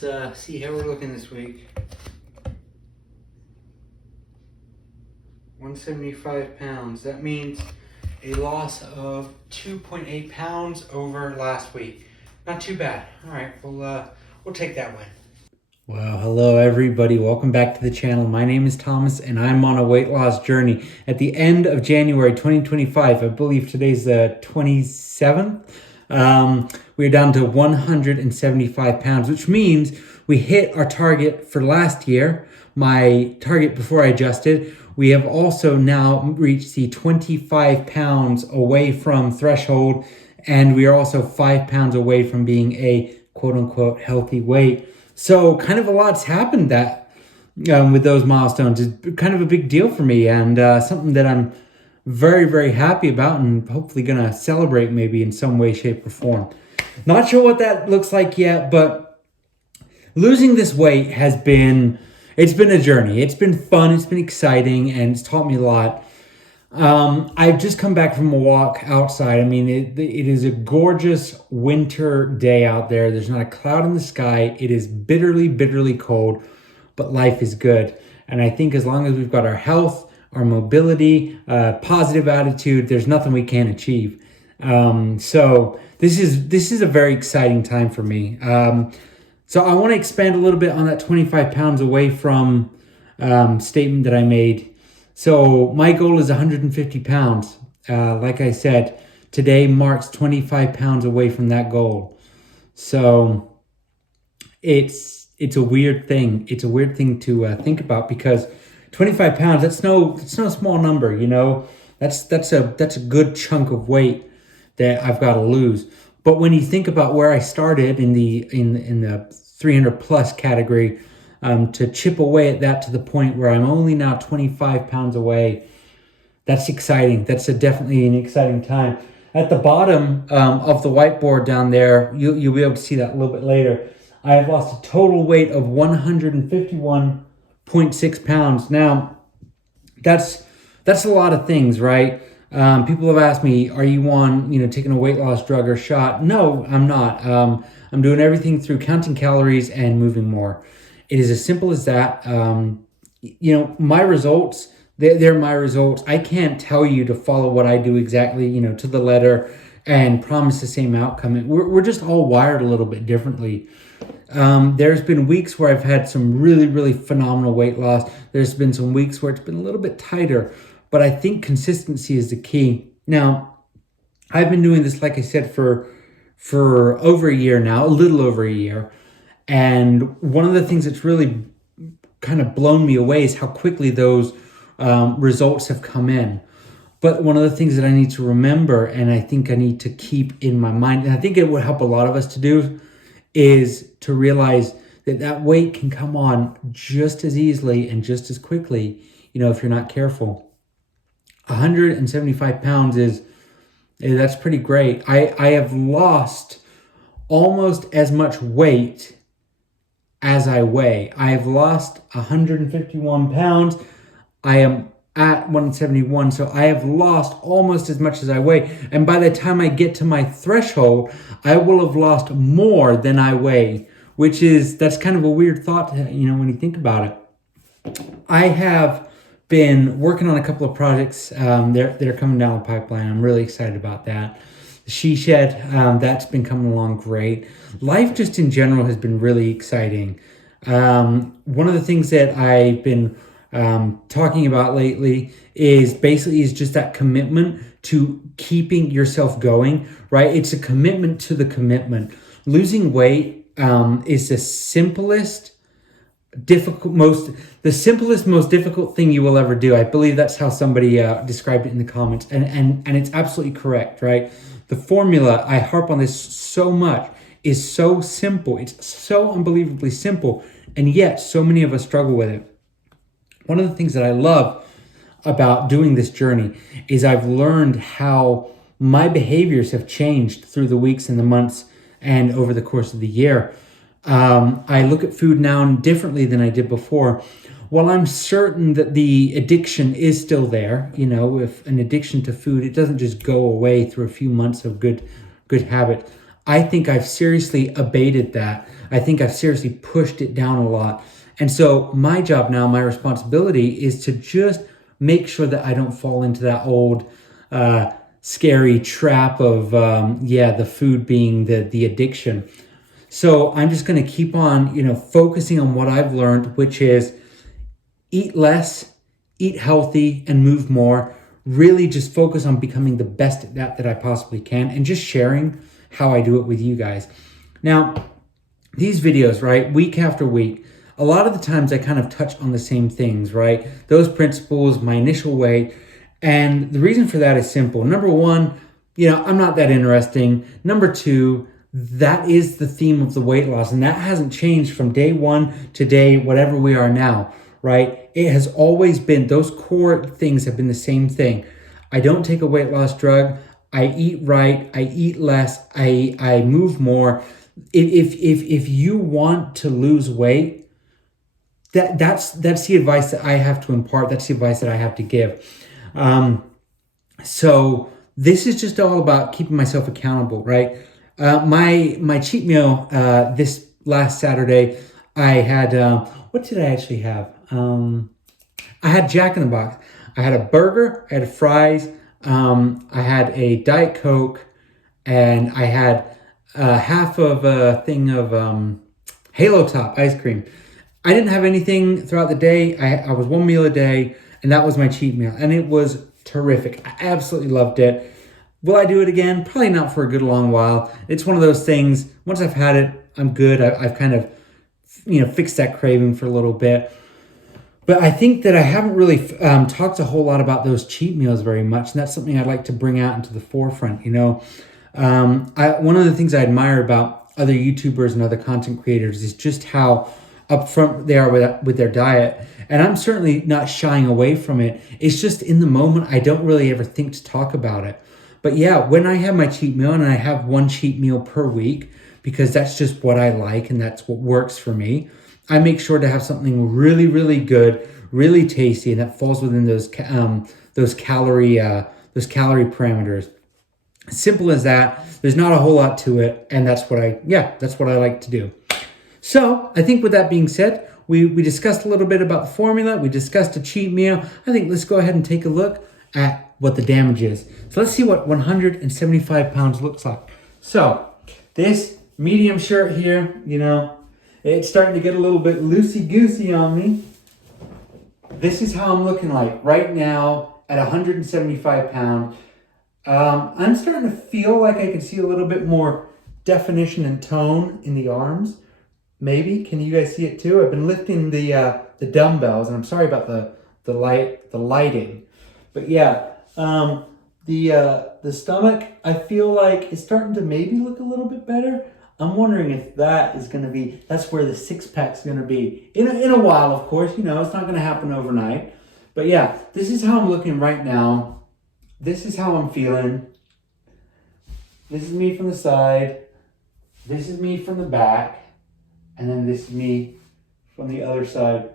Let's see how we're looking this week. 175 pounds. That means a loss of 2.8 pounds over last week. Not too bad. All right, we'll take that win. Well, hello everybody. Welcome back to the channel. My name is Thomas and I'm on a weight loss journey. At the end of January 2025, I believe today's the 27th, we're down to 175 pounds, which means we hit our target for last year, my target before I adjusted. We have also now reached the 25 pounds away from threshold, and we are also 5 pounds away from being a quote-unquote healthy weight. So kind of a lot's happened with those milestones. It's kind of a big deal for me, and something that I'm very, very happy about and hopefully going to celebrate maybe in some way, shape, or form. Not sure what that looks like yet, but losing this weight it's been a journey. It's been fun, it's been exciting, and it's taught me a lot. I've just come back from a walk outside. I mean, it is a gorgeous winter day out there. There's not a cloud in the sky. It is bitterly, bitterly cold, but life is good. And I think as long as we've got our health, our mobility, positive attitude, there's nothing we can't achieve. So this is a very exciting time for me. So I want to expand a little bit on that 25 pounds away from statement that I made. So my goal is 150 pounds. Like I said, today marks 25 pounds away from that goal. So it's a weird thing. It's a weird thing to think about, because 25 pounds, it's no small number, you know. That's a good chunk of weight that I've got to lose. But when you think about where I started in the 300 plus category, to chip away at that to the point where I'm only now 25 pounds away, that's exciting. That's definitely an exciting time. At the bottom of the whiteboard down there, you'll be able to see that a little bit later. I have lost a total weight of 151.6 pounds. Now, that's a lot of things, right? People have asked me, are you on, taking a weight loss drug or shot? No, I'm not. I'm doing everything through counting calories and moving more. It is as simple as that. My results, they're my results. I can't tell you to follow what I do exactly, to the letter and promise the same outcome. We're just all wired a little bit differently. There's been weeks where I've had some really, really phenomenal weight loss. There's been some weeks where it's been a little bit tighter, but I think consistency is the key. Now, I've been doing this, like I said, for over a year now, a little over a year. And one of the things that's really kind of blown me away is how quickly those results have come in. But one of the things that I need to remember, and I think I need to keep in my mind, and I think it would help a lot of us to do, is to realize that weight can come on just as easily and just as quickly, if you're not careful. 175 pounds that's pretty great. I have lost almost as much weight as I weigh. I have lost 151 pounds. I am at 171, so I have lost almost as much as I weigh. And by the time I get to my threshold, I will have lost more than I weigh, that's kind of a weird thought, when you think about it. I have been working on a couple of projects that are coming down the pipeline. I'm really excited about that. The She Shed, that's been coming along great. Life just in general has been really exciting. One of the things that I've been talking about lately is just that commitment to keeping yourself going, right? It's a commitment to the commitment. Losing weight is the simplest, most difficult thing you will ever do. I believe that's how somebody described it in the comments, and it's absolutely correct, right? The formula, I harp on this so much, is so simple. It's so unbelievably simple, and yet so many of us struggle with it. One of the things that I love about doing this journey is I've learned how my behaviors have changed through the weeks and the months and over the course of the year. I look at food now differently than I did before. While I'm certain that the addiction is still there, if an addiction to food, it doesn't just go away through a few months of good habit. I think I've seriously abated that. I think I've seriously pushed it down a lot. And so my job now, my responsibility is to just make sure that I don't fall into that old scary trap of, the food being the addiction. So I'm just going to keep on, focusing on what I've learned, which is eat less, eat healthy, and move more. Really just focus on becoming the best at that I possibly can, and just sharing how I do it with you guys. Now, these videos, right, week after week, a lot of the times I kind of touch on the same things, right? Those principles, my initial weight. And the reason for that is simple. Number one, I'm not that interesting. Number two, that is the theme of the weight loss, and that hasn't changed from day one to day, whatever we are now, right? It has always been, those core things have been the same thing. I don't take a weight loss drug. I eat right. I eat less. I move more. If you want to lose weight, that's the advice that I have to impart. That's the advice that I have to give. So this is just all about keeping myself accountable, right? My cheat meal this last Saturday, I had what did I actually have? I had Jack in the Box. I had a burger, I had fries, I had a Diet Coke, and I had half of a thing of Halo Top ice cream. I didn't have anything throughout the day. I was one meal a day, and that was my cheat meal, and it was terrific. I absolutely loved it. Will I do it again? Probably not for a good long while. It's one of those things, once I've had it, I'm good. I've kind of, fixed that craving for a little bit. But I think that I haven't really talked a whole lot about those cheat meals very much, and that's something I'd like to bring out into the forefront, one of the things I admire about other YouTubers and other content creators is just how upfront they are with their diet. And I'm certainly not shying away from it. It's just in the moment, I don't really ever think to talk about it. But yeah, when I have my cheat meal, and I have one cheat meal per week, because that's just what I like and that's what works for me, I make sure to have something really, really good, really tasty, and that falls within those calorie parameters. Simple as that. There's not a whole lot to it, and that's what I like to do. So I think with that being said, we discussed a little bit about the formula. We discussed a cheat meal. I think let's go ahead and take a look at what the damage is. So let's see what 175 pounds looks like. So this medium shirt here, it's starting to get a little bit loosey-goosey on me. This is how I'm looking like right now at 175 pounds. I'm starting to feel like I can see a little bit more definition and tone in the arms. Maybe. Can you guys see it too? I've been lifting the dumbbells, and I'm sorry about the lighting. But yeah, the stomach, I feel like is starting to maybe look a little bit better. I'm wondering if that's where the six-pack's going to be. In a while, of course, it's not going to happen overnight. But yeah, this is how I'm looking right now. This is how I'm feeling. This is me from the side. This is me from the back. And then this is me from the other side.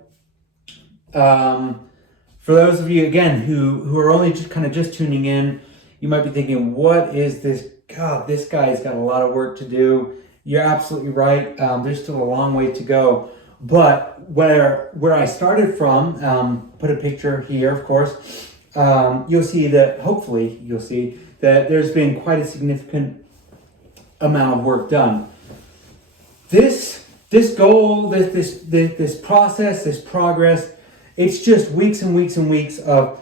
For those of you, again, who are only just tuning in, you might be thinking, what is this? God, this guy's got a lot of work to do. You're absolutely right. There's still a long way to go. But where I started from, put a picture here, of course, you'll see that there's been quite a significant amount of work done. This goal, this process, this progress, it's just weeks and weeks and weeks of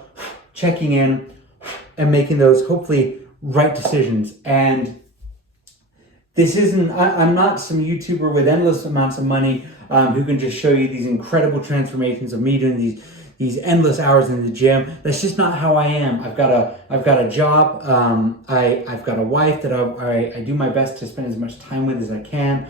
checking in and making those hopefully right decisions. And this isn't, I'm not some YouTuber with endless amounts of money who can just show you these incredible transformations of me doing these endless hours in the gym. That's just not how I am. I've got a job. I've got a wife that I do my best to spend as much time with as I can.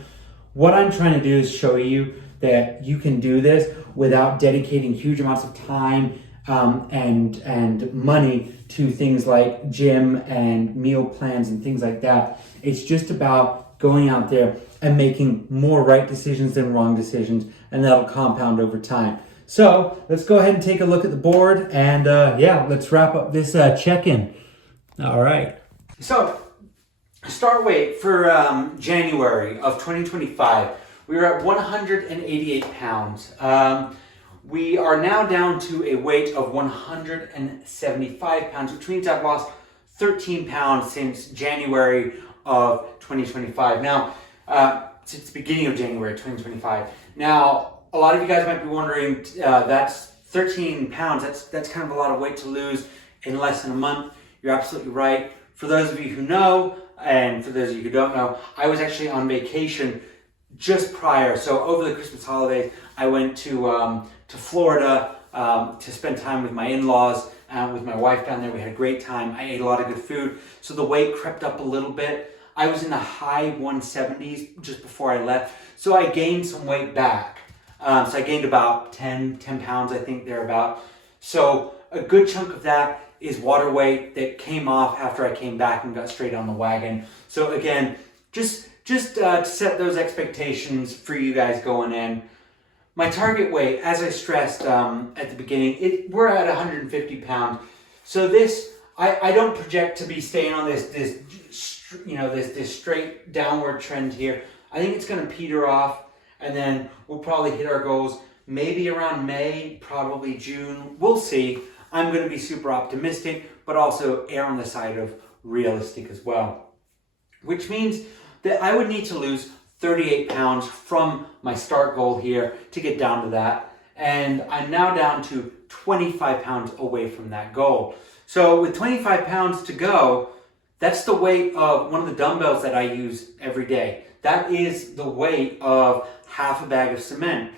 What I'm trying to do is show you that you can do this without dedicating huge amounts of time and money to things like gym and meal plans and things like that. It's just about going out there and making more right decisions than wrong decisions, and that'll compound over time. So let's go ahead and take a look at the board, and let's wrap up this check-in. All right. So start weight for January of 2025, we were at 188 pounds. We are now down to a weight of 175 pounds, which means I've lost 13 pounds since January of 2025. Now, since the beginning of January 2025. Now, a lot of you guys might be wondering, that's 13 pounds. That's kind of a lot of weight to lose in less than a month. You're absolutely right. For those of you who know, and for those of you who don't know, I was actually on vacation just prior. So over the Christmas holidays, I went to Florida to spend time with my in-laws, with my wife down there. We had a great time. I ate a lot of good food. So the weight crept up a little bit. I was in the high 170s just before I left. So I gained some weight back. So I gained about 10 pounds, I think, thereabout. So a good chunk of that is water weight that came off after I came back and got straight on the wagon. So again, just to set those expectations for you guys going in. My target weight, as I stressed at the beginning, we're at 150 pounds. So this, I don't project to be staying on this straight downward trend here. I think it's going to peter off, and then we'll probably hit our goals maybe around May, probably June. We'll see. I'm going to be super optimistic, but also err on the side of realistic as well. Which means that I would need to lose 38 pounds from my start goal here to get down to that. And I'm now down to 25 pounds away from that goal. So with 25 pounds to go, that's the weight of one of the dumbbells that I use every day. That is the weight of half a bag of cement.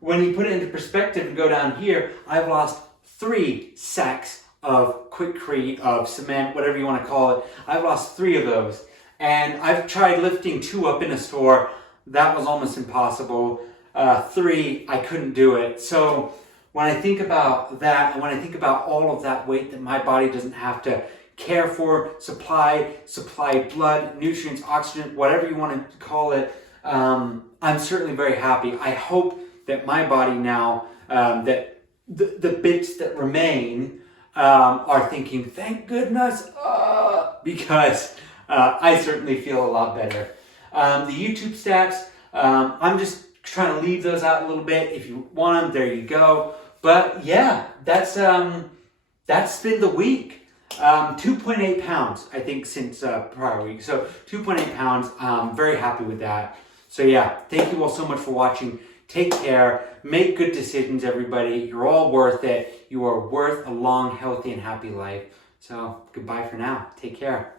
When you put it into perspective and go down here, I've lost 3 sacks of Quikrete, of cement, whatever you want to call it. I've lost 3 of those. And I've tried lifting 2 up in a store. That was almost impossible. 3, I couldn't do it. So when I think about that, and when I think about all of that weight that my body doesn't have to care for, supply blood, nutrients, oxygen, whatever you want to call it, I'm certainly very happy. I hope that my body now, that the bits that remain are thinking, thank goodness, because I certainly feel a lot better. The YouTube stats, I'm just trying to leave those out a little bit. If you want them, there you go. But yeah, that's been the week. 2.8 pounds, I think, since prior week. So 2.8 pounds, very happy with that. So yeah, thank you all so much for watching. Take care. Make good decisions, everybody. You're all worth it. You are worth a long, healthy, and happy life. So goodbye for now. Take care.